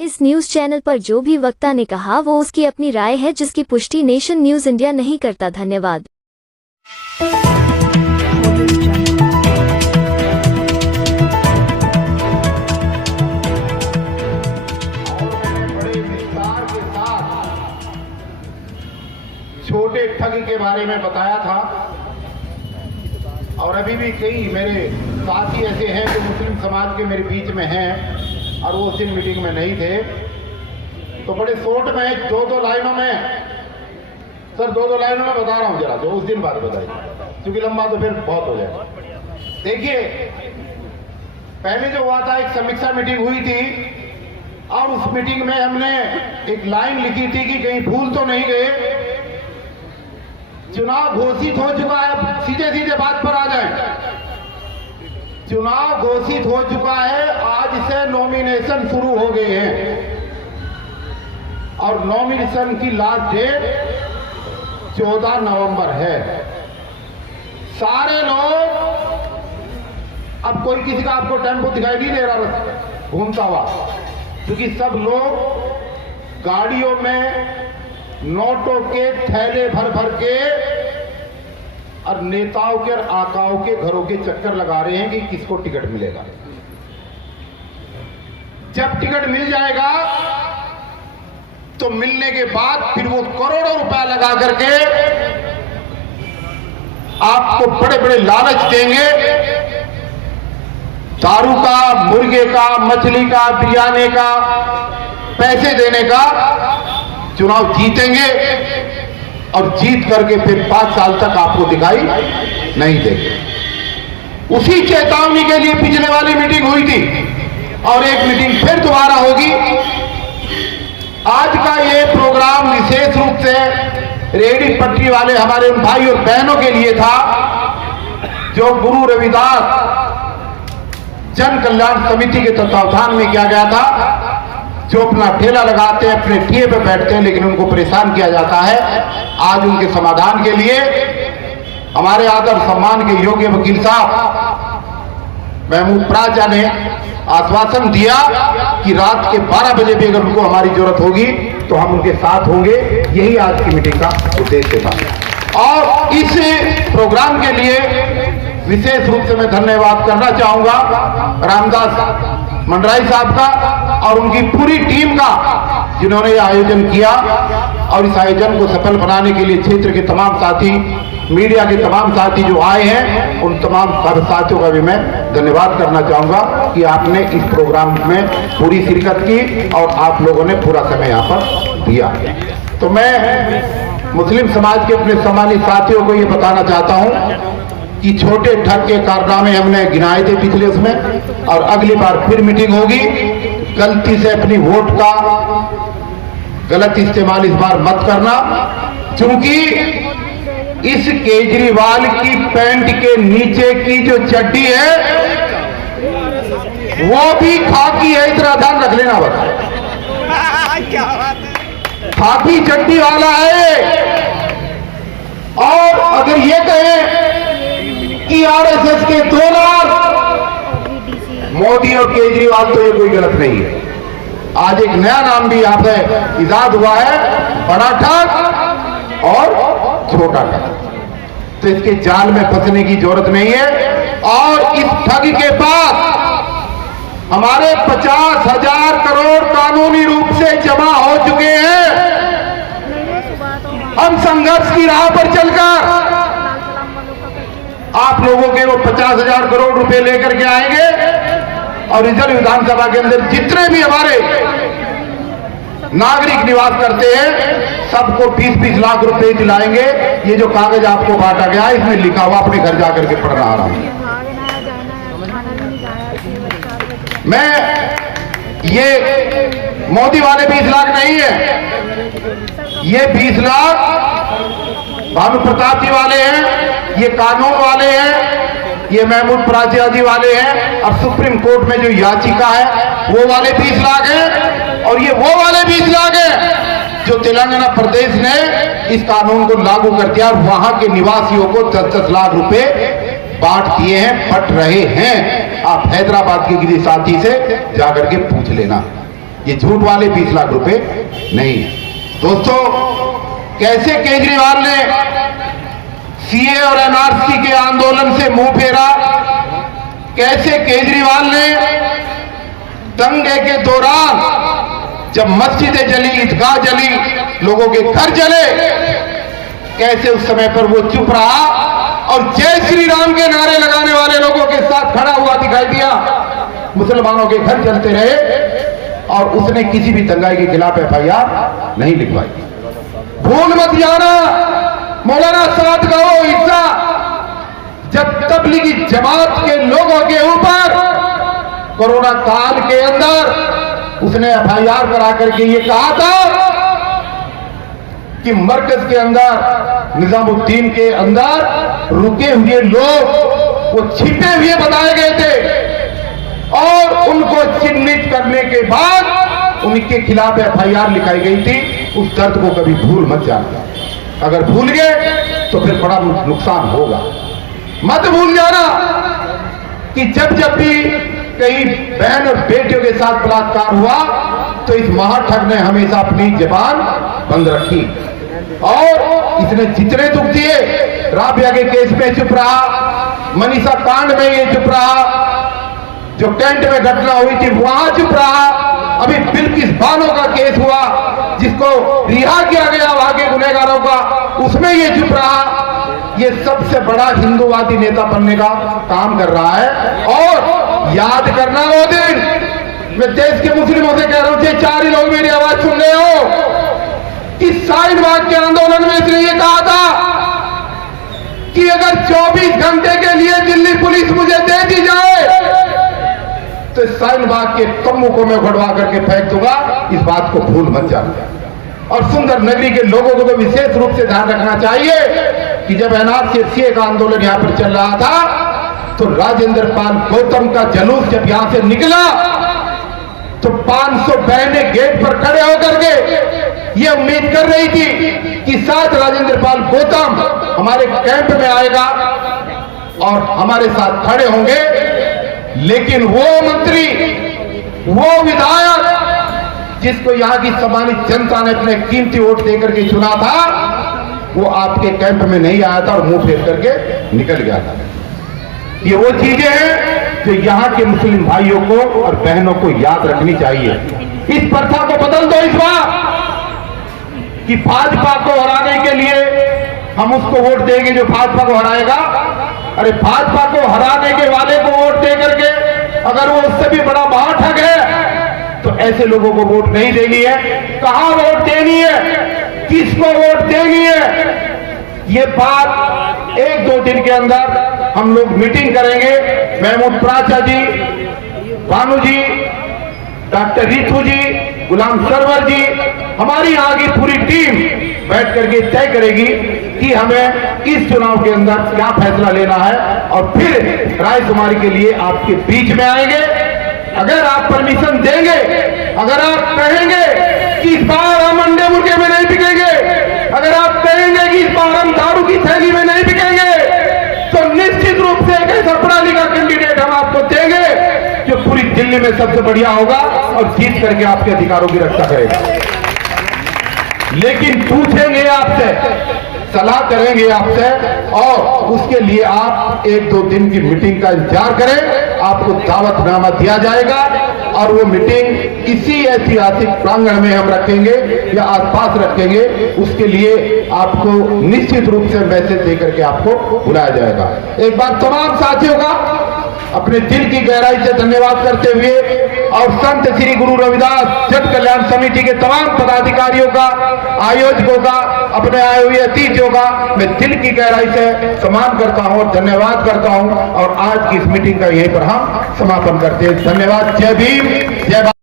इस news channel पर जो भी वक्ता ने कहा वो उसकी अपनी राय है, जिसकी पुष्टि नेशन न्यूज इंडिया नहीं करता। धन्यवाद। छोटे ठग के बारे में बताया था और अभी भी कई मेरे साथी ऐसे हैं जो मुस्लिम समाज के मेरे बीच में हैं और वो उस दिन मीटिंग में नहीं थे, तो बड़े शॉर्ट में दो लाइनों में सर दो लाइनों में बता रहा हूं जरा, जो उस दिन बात बताई, क्योंकि लंबा तो फिर बहुत हो जाए। देखिए, पहले जो हुआ था एक समीक्षा मीटिंग हुई थी और उस मीटिंग में हमने एक लाइन लिखी थी कि कहीं भूल तो नहीं गए, चुनाव घोषित हो चुका है। सीधे सीधे बात पर आ जाए, चुनाव घोषित हो चुका है, आज से नॉमिनेशन शुरू हो गए हैं और नॉमिनेशन की लास्ट डेट 14 नवंबर है। सारे लोग, अब कोई किसी का आपको टेम्पो दिखाई नहीं दे रहा घूमता हुआ, क्योंकि सब लोग गाड़ियों में नोटों के थैले भर भर के और नेताओं के और आकाओं के घरों के चक्कर लगा रहे हैं कि किसको टिकट मिलेगा। जब टिकट मिल जाएगा तो मिलने के बाद फिर वो करोड़ों रुपया लगा करके आपको बड़े बड़े लालच देंगे, दारू का, मुर्गे का, मछली का, बिरयानी का, पैसे देने का। चुनाव जीतेंगे और जीत करके फिर 5 साल तक आपको दिखाई नहीं देंगे। उसी चेतावनी के लिए पिछले वाली मीटिंग हुई थी और एक मीटिंग फिर दोबारा होगी। आज का ये प्रोग्राम विशेष रूप से रेहड़ी पटरी वाले हमारे उन भाई और बहनों के लिए था जो गुरु रविदास जन कल्याण समिति के तत्वावधान में किया गया था, जो अपना ठेला लगाते हैं, अपने ठिए पे बैठते हैं, लेकिन उनको परेशान किया जाता है। आज उनके समाधान के लिए हमारे आदर सम्मान के योग्य वकील साहब महमूद प्राचा ने आश्वासन दिया कि रात के 12 बजे भी अगर उनको हमारी जरूरत होगी तो हम उनके साथ होंगे। यही आज की मीटिंग का उद्देश्य था और इस प्रोग्राम के लिए विशेष रूप से मैं धन्यवाद करना चाहूंगा रामदास मंडराई साहब का और उनकी पूरी टीम का, जिन्होंने यह आयोजन किया और इस आयोजन को सफल बनाने के लिए क्षेत्र के तमाम साथी, मीडिया के तमाम साथी जो आए हैं, उन तमाम साथियों का भी मैं धन्यवाद करना चाहूंगा कि आपने इस प्रोग्राम में पूरी शिरकत की और आप लोगों ने पूरा समय यहाँ पर दिया। तो मैं मुस्लिम समाज के अपने सम्मानित साथियों को ये बताना चाहता हूँ कि छोटे ठग के कारनामे हमने गिनाए थे पिछले उसमें और अगली बार फिर मीटिंग होगी। गलती से अपनी वोट का गलत इस्तेमाल इस बार मत करना, क्योंकि इस केजरीवाल की पैंट के नीचे की जो चड्डी है वो भी खाकी है, इतना ध्यान रख लेना। बस खाकी चड्डी वाला है। और अगर ये कहें कि आरएसएस के 2 लाख मोदी और केजरीवाल, तो ये कोई गलत नहीं है। आज एक नया नाम भी यहाँ पे इजाद हुआ है, बड़ा ठग और छोटा ठग। तो इसके जाल में फंसने की जरूरत नहीं है। और इस ठग के बाद हमारे 50,000 करोड़ कानूनी रूप से जमा हो चुके हैं। हम संघर्ष की राह पर चलकर आप लोगों के वो 50,000 करोड़ रुपए लेकर के आएंगे और रिजर्व विधानसभा के अंदर जितने भी हमारे नागरिक निवास करते हैं सबको 20-20 लाख रुपए दिलाएंगे। ये जो कागज आपको बांटा गया है इसमें लिखा हुआ, अपने घर जाकर के पढ़ना आ रहा हूं मैं। ये मोदी वाले 20 लाख नहीं है, ये 20 लाख भानु प्रताप जी वाले हैं, ये कानून वाले हैं, ये महमूद प्राचा जी वाले हैं और सुप्रीम कोर्ट में जो याचिका है वो वाले 20 लाख हैं। और ये वो वाले 20 लाख हैं जो तेलंगाना प्रदेश ने इस कानून को लागू कर दिया और वहां के निवासियों को 10-10 लाख रुपए बांट दिए हैं, बट रहे हैं। आप हैदराबाद के किसी साथी से जाकर के पूछ लेना। ये झूठ वाले 20 लाख रुपए नहीं है। दोस्तों, कैसे केजरीवाल ने सीए और एनआरसी के आंदोलन से मुंह फेरा, कैसे केजरीवाल ने दंगे के दौरान जब मस्जिदें जली, ईदगाह जली, लोगों के घर जले, कैसे उस समय पर वो चुप रहा और जय श्री राम के नारे लगाने वाले लोगों के साथ खड़ा हुआ दिखाई दिया। मुसलमानों के घर चलते रहे और उसने किसी भी दंगाई के खिलाफ एफआईआर नहीं लिखवाई। भूल मत जाना, मौलाना साद गो हिस्सा जब तबलीगी जमात के लोगों के ऊपर कोरोना काल के अंदर उसने एफआईआर करा करके ये कहा था कि मरकज के अंदर, निजामुद्दीन के अंदर रुके हुए लोग वो छिपे हुए बताए गए थे और उनको चिन्हित करने के बाद उनके खिलाफ एफआईआर लिखाई गई थी। उस दर्द को कभी भूल मत जाना, अगर भूल गए तो फिर बड़ा नुकसान होगा। मत भूल जाना कि जब जब भी कई बहन और बेटियों के साथ बलात्कार हुआ तो इस महाठग ने हमेशा अपनी जुबान बंद रखी और इसने जितने दुख दिए, राबिया के केस में चुप रहा, मनीषा कांड में ये चुप रहा, जो कैंट में घटना हुई थी वहां चुप रहा, अभी बिल्किस बानो का केस हुआ जिसको रिहा किया गया वहां के गुनहगारों का, उसमें ये चुप रहा। ये सबसे बड़ा हिंदूवादी नेता बनने का काम कर रहा है। और याद करना वो दिन, मैं देश के मुस्लिमों से कह रहा हूं, 4 ही लोग मेरी आवाज सुन रहे हो कि शाहीन बाग के आंदोलन में इसने ये कहा था कि अगर 24 घंटे के लिए दिल्ली पुलिस मुझे दे दी जाए तो शाहीन बाग के तम्बू को मैं उखड़वा करके फेंक दूंगा। इस बात को भूल मत जाना। और सुंदर नगरी के लोगों को तो विशेष रूप से ध्यान रखना चाहिए कि जब एनआरसी का आंदोलन यहां पर चल रहा था तो राजेंद्र पाल गौतम का जुलूस जब यहां से निकला तो 500 बहनें गेट पर खड़े होकर के ये उम्मीद कर रही थी कि साथ राजेंद्र पाल गौतम हमारे कैंप में आएगा और हमारे साथ खड़े होंगे। लेकिन वो मंत्री, वो विधायक जिसको यहां की सम्मानित जनता ने अपने कीमती वोट देकर के चुना था, वो आपके कैंप में नहीं आया था और मुंह फेर करके निकल गया था। ये वो चीजें हैं जो यहां के मुस्लिम भाइयों को और बहनों को याद रखनी चाहिए। इस प्रथा को बदल दो इस बार कि भाजपा को हराने के लिए हम उसको वोट देंगे जो भाजपा को हराएगा। अरे भाजपा को हराने के वाले को वोट दे करके अगर वो उससे भी बड़ा महाठग है तो ऐसे लोगों को वोट नहीं देनी है। कहां वोट देनी है, किसको वोट देनी है, ये बात 1-2 दिन के अंदर हम लोग मीटिंग करेंगे। महमूद प्राचा जी, भानु जी, डॉक्टर रितु जी, गुलाम सरवर जी, हमारी यहाँ की पूरी टीम बैठ करके तय करेगी कि हमें इस चुनाव के अंदर क्या फैसला लेना है और फिर रायशुमारी के लिए आपके बीच में आएंगे। अगर आप परमिशन देंगे, अगर आप कहेंगे कि इस बार हम अंडे मुर्गे में नहीं बिकेंगे, अगर आप कहेंगे कि इस बार हम दारू की थैली में नहीं बिकेंगे, तो निश्चित रूप से एक ऐसा पढ़ा लिखा कैंडिडेट हम आपको देंगे जो पूरी दिल्ली में सबसे बढ़िया होगा और जीत करके आपके अधिकारों की रक्षा करेगा। लेकिन पूछेंगे आपसे, सलाह करेंगे आपसे और उसके लिए आप 1-2 दिन की मीटिंग का इंतजार करें। आपको दावतनामा दिया जाएगा और वो मीटिंग इसी ऐतिहासिक प्रांगण में हम रखेंगे या आसपास रखेंगे। उसके लिए आपको निश्चित रूप से मैसेज देकर के आपको बुलाया जाएगा। एक बार तमाम साथियों का अपने दिल की गहराई से धन्यवाद करते हुए और संत श्री गुरु रविदास जन कल्याण समिति के तमाम पदाधिकारियों का, आयोजकों का, अपने आए हुए अतिथियों का मैं दिल की गहराई से सम्मान करता हूं और धन्यवाद करता हूं। और आज की इस मीटिंग का यहीं पर हम समापन करते हैं। धन्यवाद। जय भीम, जय भारत।